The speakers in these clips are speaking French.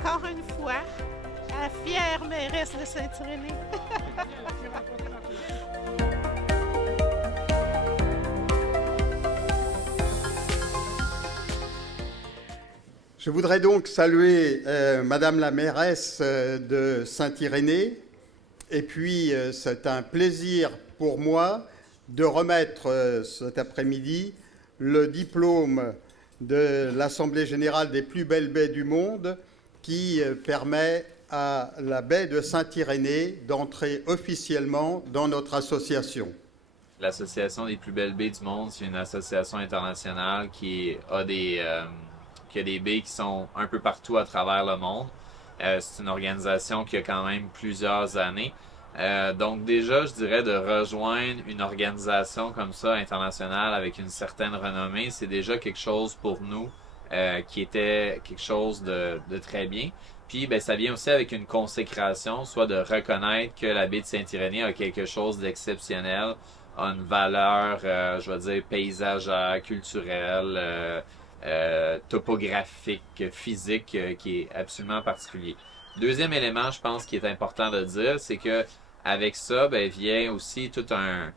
encore une fois la fière mairesse de Saint-Irénée. Je voudrais donc saluer Madame la mairesse de Saint-Irénée. Et puis, c'est un plaisir pour moi de remettre cet après-midi le diplôme de l'Assemblée générale des plus belles baies du monde qui permet à la baie de Saint-Irénée d'entrer officiellement dans notre association. L'Association des plus belles baies du monde, c'est une association internationale qui a des baies qui sont un peu partout à travers le monde. C'est une organisation qui a quand même plusieurs années. Donc déjà, je dirais de rejoindre une organisation comme ça, internationale, avec une certaine renommée, c'est déjà quelque chose pour nous qui était quelque chose de très bien. Puis ben, ça vient aussi avec une consécration, soit de reconnaître que la baie de Saint-Irénée a quelque chose d'exceptionnel, a une valeur, je vais dire, paysagère, culturelle, topographique, physique, qui est absolument particulier. Deuxième élément, je pense, qui est important de dire, c'est que avec ça, ben, vient aussi tout un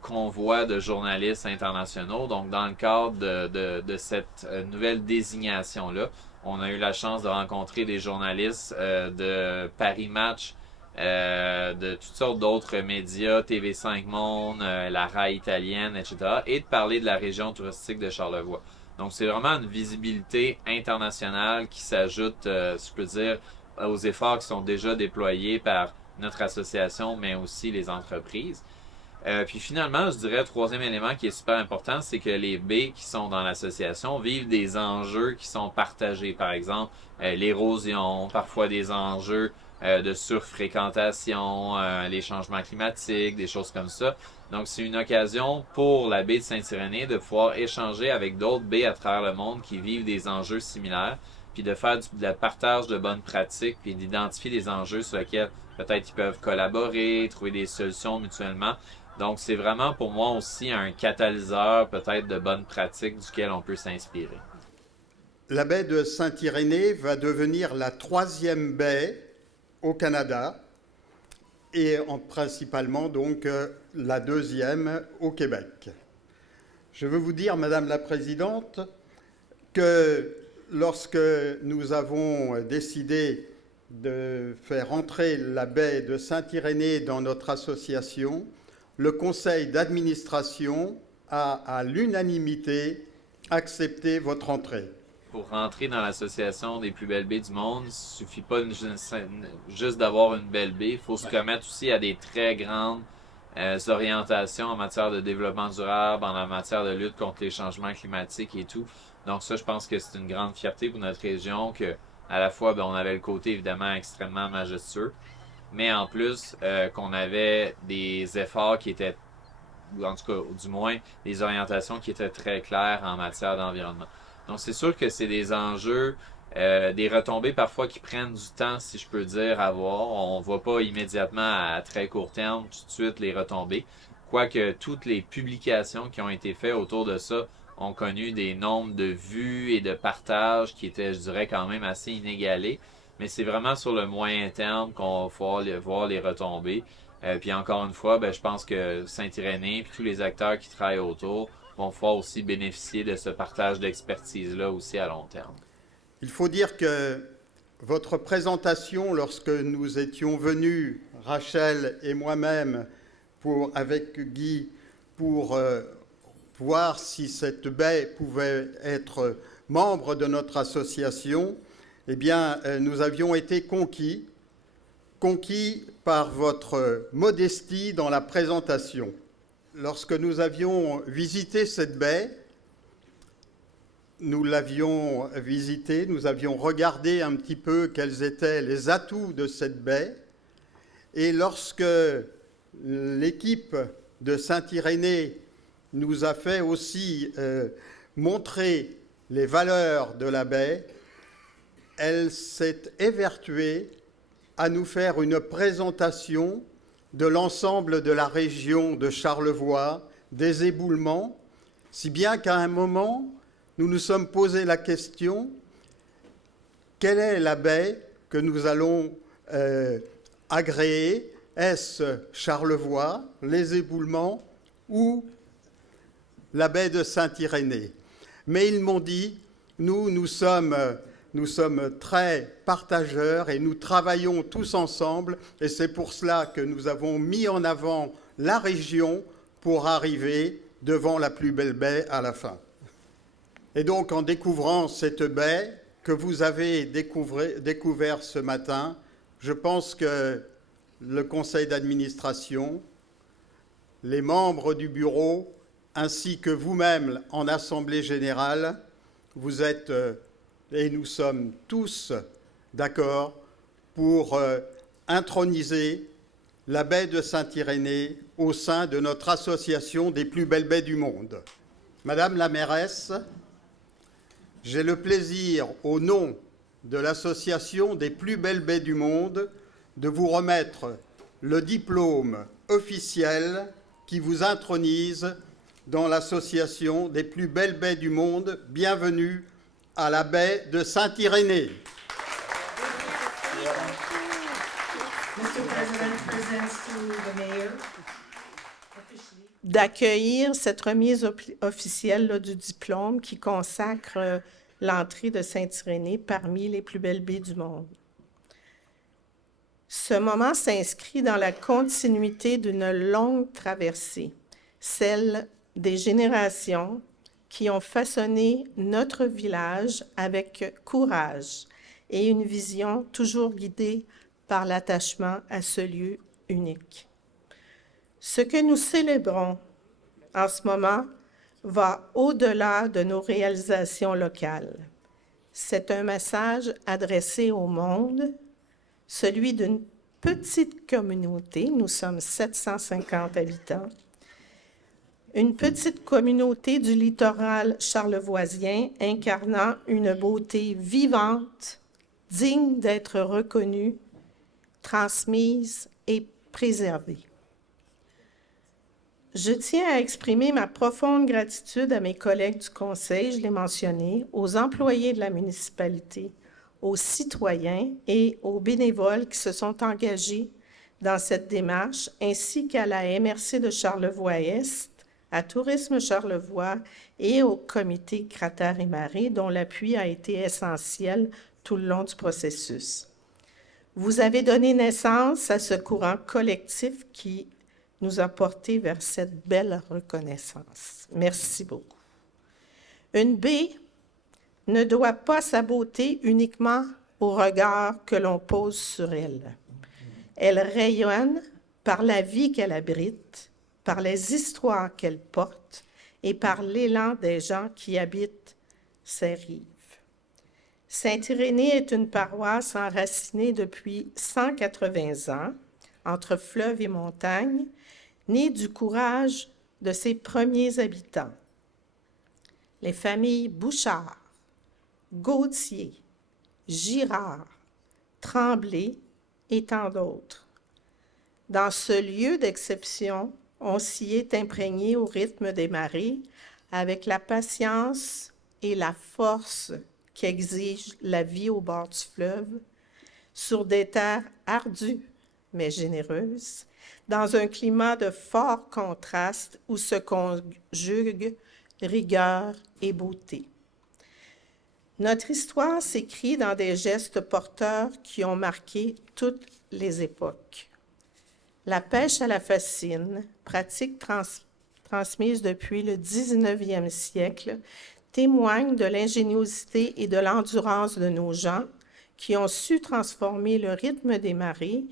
convoi de journalistes internationaux. Donc, dans le cadre de cette nouvelle désignation-là, on a eu la chance de rencontrer des journalistes de Paris Match, de toutes sortes d'autres médias, TV5 Monde, la RAI italienne, etc., et de parler de la région touristique de Charlevoix. Donc, c'est vraiment une visibilité internationale qui s'ajoute, je peux dire, aux efforts qui sont déjà déployés par notre association, mais aussi les entreprises. Puis finalement, je dirais, le troisième élément qui est super important, c'est que les baies qui sont dans l'association vivent des enjeux qui sont partagés. Par exemple, l'érosion, parfois des enjeux de surfréquentation, les changements climatiques, des choses comme ça. Donc, c'est une occasion pour la baie de Saint-Irénée de pouvoir échanger avec d'autres baies à travers le monde qui vivent des enjeux similaires, puis de faire du partage de bonnes pratiques, puis d'identifier des enjeux sur lesquels peut-être ils peuvent collaborer, trouver des solutions mutuellement. Donc, c'est vraiment pour moi aussi un catalyseur peut-être de bonnes pratiques duquel on peut s'inspirer. La baie de Saint-Irénée va devenir la 3e baie au Canada et principalement donc la 2e au Québec. Je veux vous dire, Madame la Présidente, que lorsque nous avons décidé de faire entrer la baie de Saint-Irénée dans notre association, le conseil d'administration a à l'unanimité accepté votre entrée. Pour rentrer dans l'association des plus belles baies du monde, il ne suffit pas juste d'avoir une belle baie. Il faut se commettre aussi à des très grandes orientations en matière de développement durable, en matière de lutte contre les changements climatiques et tout. Donc ça, je pense que c'est une grande fierté pour notre région que, à la fois, ben, on avait le côté évidemment extrêmement majestueux, mais en plus qu'on avait des efforts qui étaient, ou en tout cas, du moins, des orientations qui étaient très claires en matière d'environnement. Donc c'est sûr que c'est des enjeux, des retombées parfois qui prennent du temps, si je peux dire, à voir. On ne voit pas immédiatement à très court terme tout de suite les retombées. Quoique toutes les publications qui ont été faites autour de ça ont connu des nombres de vues et de partages qui étaient, je dirais, quand même assez inégalés. Mais c'est vraiment sur le moyen terme qu'on va pouvoir voir les retombées. Puis encore une fois, ben, je pense que Saint-Irénée et tous les acteurs qui travaillent autour vont pouvoir aussi bénéficier de ce partage d'expertise-là aussi à long terme. Il faut dire que votre présentation, lorsque nous étions venus, Rachel et moi-même, avec Guy, pour voir si cette baie pouvait être membre de notre association, eh bien, nous avions été conquis par votre modestie dans la présentation. Lorsque nous avions visité cette baie, nous l'avions visitée, nous avions regardé un petit peu quels étaient les atouts de cette baie. Et lorsque l'équipe de Saint-Irénée nous a fait aussi montrer les valeurs de la baie, elle s'est évertuée à nous faire une présentation de l'ensemble de la région de Charlevoix, des éboulements, si bien qu'à un moment, nous nous sommes posé la question, quelle est la baie que nous allons agréer? Est-ce Charlevoix, les Éboulements ou la baie de Saint-Irénée? Mais ils m'ont dit, nous sommes très partageurs et nous travaillons tous ensemble, et c'est pour cela que nous avons mis en avant la région pour arriver devant la plus belle baie à la fin. Et donc, en découvrant cette baie que vous avez découvert ce matin, je pense que le conseil d'administration, les membres du bureau, ainsi que vous-même en Assemblée générale, vous êtes, et nous sommes tous d'accord, pour introniser la baie de Saint-Irénée au sein de notre association des plus belles baies du monde. Madame la mairesse, j'ai le plaisir, au nom de l'association des plus belles baies du monde, de vous remettre le diplôme officiel qui vous intronise dans l'association des plus belles baies du monde. Bienvenue à la baie de Saint-Irénée. D'accueillir cette remise officielle là, du diplôme qui consacre l'entrée de Saint-Irénée parmi les plus belles baies du monde. Ce moment s'inscrit dans la continuité d'une longue traversée, celle des générations qui ont façonné notre village avec courage et une vision toujours guidée par l'attachement à ce lieu unique. Ce que nous célébrons en ce moment va au-delà de nos réalisations locales. C'est un message adressé au monde, celui d'une petite communauté, nous sommes 750 habitants, une petite communauté du littoral charlevoisien incarnant une beauté vivante, digne d'être reconnue, transmise et préservée. Je tiens à exprimer ma profonde gratitude à mes collègues du Conseil, je l'ai mentionné, aux employés de la municipalité, aux citoyens et aux bénévoles qui se sont engagés dans cette démarche, ainsi qu'à la MRC de Charlevoix-Est, à Tourisme Charlevoix et au comité Cratère et Marée, dont l'appui a été essentiel tout le long du processus. Vous avez donné naissance à ce courant collectif qui nous a portés vers cette belle reconnaissance. Merci beaucoup. Une baie ne doit pas sa beauté uniquement au regard que l'on pose sur elle. Elle rayonne par la vie qu'elle abrite, par les histoires qu'elle porte et par l'élan des gens qui habitent ses rives. Saint-Irénée est une paroisse enracinée depuis 180 ans, entre fleuve et montagne, née du courage de ses premiers habitants. Les familles Bouchard, Gauthier, Girard, Tremblay et tant d'autres. Dans ce lieu d'exception, on s'y est imprégné au rythme des marées avec la patience et la force qu'exige la vie au bord du fleuve, sur des terres ardues mais généreuses, dans un climat de fort contraste où se conjuguent rigueur et beauté. Notre histoire s'écrit dans des gestes porteurs qui ont marqué toutes les époques. La pêche à la fascine, pratique transmise depuis le 19e siècle, témoigne de l'ingéniosité et de l'endurance de nos gens qui ont su transformer le rythme des marées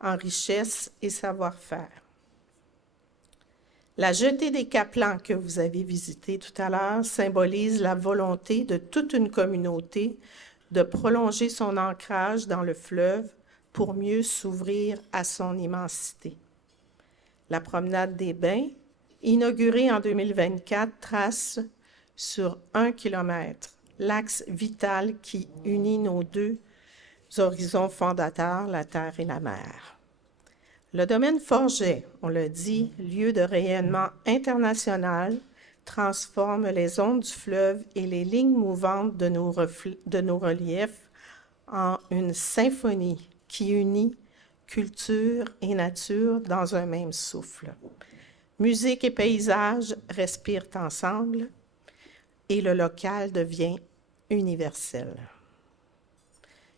en richesse et savoir-faire. La jetée des Caplans que vous avez visitée tout à l'heure symbolise la volonté de toute une communauté de prolonger son ancrage dans le fleuve pour mieux s'ouvrir à son immensité. La promenade des Bains, inaugurée en 2024, trace sur 1 kilomètre l'axe vital qui unit nos deux horizons fondateurs, la terre et la mer. Le domaine Forget, on l'a dit, lieu de rayonnement international, transforme les ondes du fleuve et les lignes mouvantes de nos reliefs en une symphonie qui unit culture et nature dans un même souffle. Musique et paysage respirent ensemble et le local devient universel.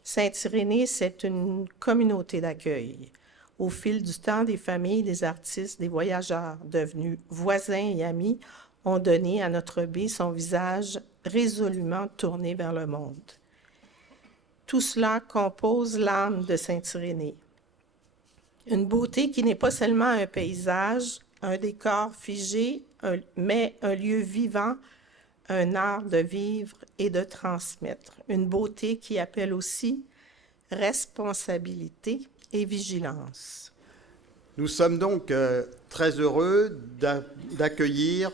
Saint-Irénée, c'est une communauté d'accueil. Au fil du temps, des familles, des artistes, des voyageurs devenus voisins et amis ont donné à notre baie son visage résolument tourné vers le monde. Tout cela compose l'âme de Saint-Irénée. Une beauté qui n'est pas seulement un paysage, un décor figé, mais un lieu vivant, un art de vivre et de transmettre. Une beauté qui appelle aussi responsabilité et vigilance. Nous sommes donc très heureux d'accueillir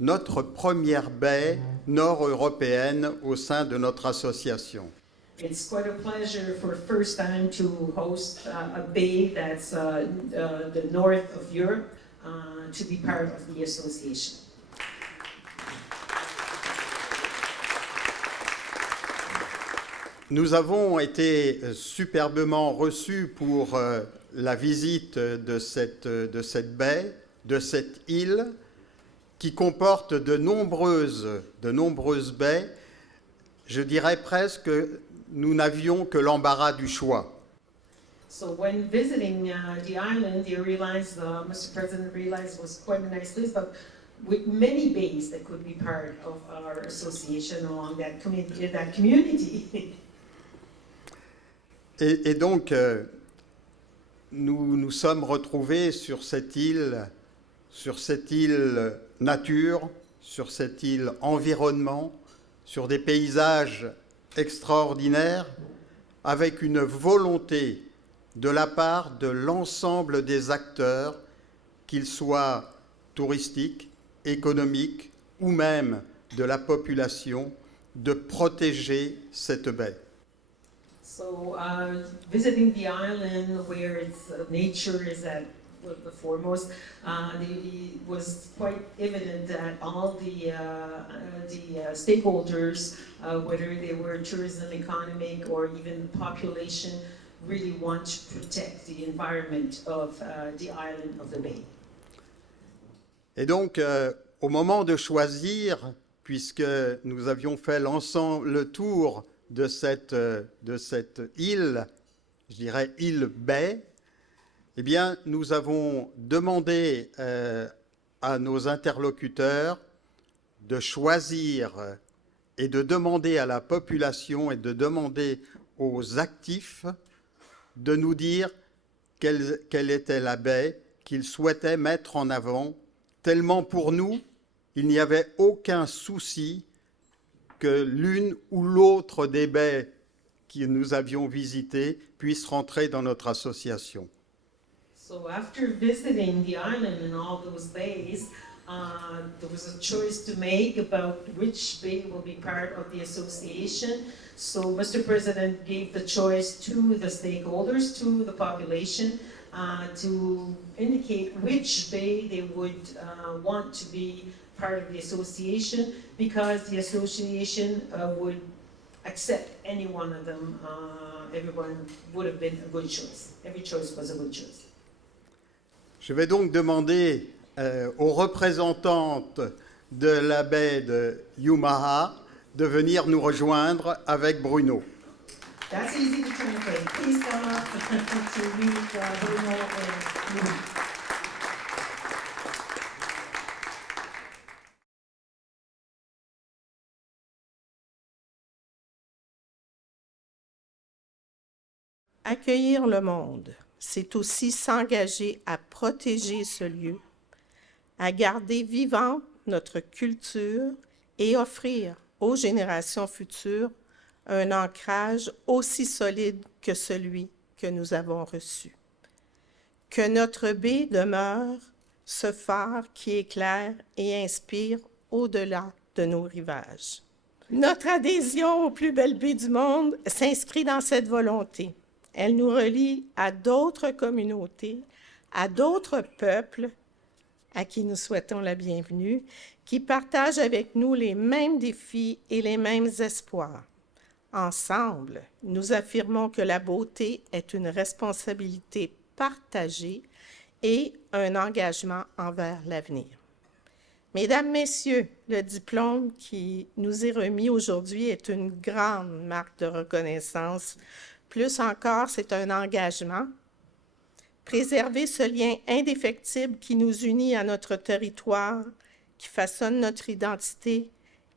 notre première baie nord-européenne au sein de notre association. It's quite a pleasure for the first time to host a bay that's the north of Europe to be part of the association. Nous avons été superbement reçus pour la visite de cette baie, de cette île, qui comporte de nombreuses baies. Je dirais presque que nous n'avions que l'embarras du choix. So when visiting the island, you realized, Mr. President realized it was quite a nice list, but with many bays that could be part of our association along that community. Et donc, nous nous sommes retrouvés sur cette île nature, sur cette île environnement, sur des paysages extraordinaires, avec une volonté de la part de l'ensemble des acteurs, qu'ils soient touristiques, économiques ou même de la population, de protéger cette baie. So visiting the island where its nature is at the foremost, it was quite evident that all the stakeholders, whether they were tourism, economic, or even the population, really want to protect the environment of the island of the bay. Et donc, au moment de choisir, puisque nous avions fait le tour de cette île, je dirais île-baie, eh bien, nous avons demandé à nos interlocuteurs de choisir et de demander à la population et de demander aux actifs de nous dire quelle était la baie qu'ils souhaitaient mettre en avant, tellement pour nous, il n'y avait aucun souci que l'une ou l'autre des baies que nous avions visitées puisse rentrer dans notre association. So after visiting the island and all those bays, there was a choice to make about which bay will be part of the association. So Mr. President gave the choice to the stakeholders, to the population, to indicate which bay they would want to be part of the association, because the association would accept any one of them. Everyone would have been a good choice. Every choice was a good choice. Je vais donc demander aux représentantes de la baie de Youmaha de venir nous rejoindre avec Bruno. That's easy to translate. Please come up to meet Bruno and me. Accueillir le monde, c'est aussi s'engager à protéger ce lieu, à garder vivante notre culture et offrir aux générations futures un ancrage aussi solide que celui que nous avons reçu. Que notre baie demeure ce phare qui éclaire et inspire au-delà de nos rivages. Notre adhésion aux plus belles baies du monde s'inscrit dans cette volonté. Elle nous relie à d'autres communautés, à d'autres peuples à qui nous souhaitons la bienvenue, qui partagent avec nous les mêmes défis et les mêmes espoirs. Ensemble, nous affirmons que la beauté est une responsabilité partagée et un engagement envers l'avenir. Mesdames, Messieurs, le diplôme qui nous est remis aujourd'hui est une grande marque de reconnaissance. Plus encore, c'est un engagement. Préserver ce lien indéfectible qui nous unit à notre territoire, qui façonne notre identité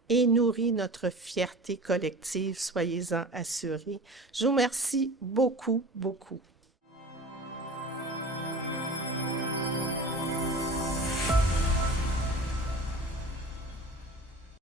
et nourrit notre fierté collective, soyez-en assurés. Je vous remercie beaucoup, beaucoup.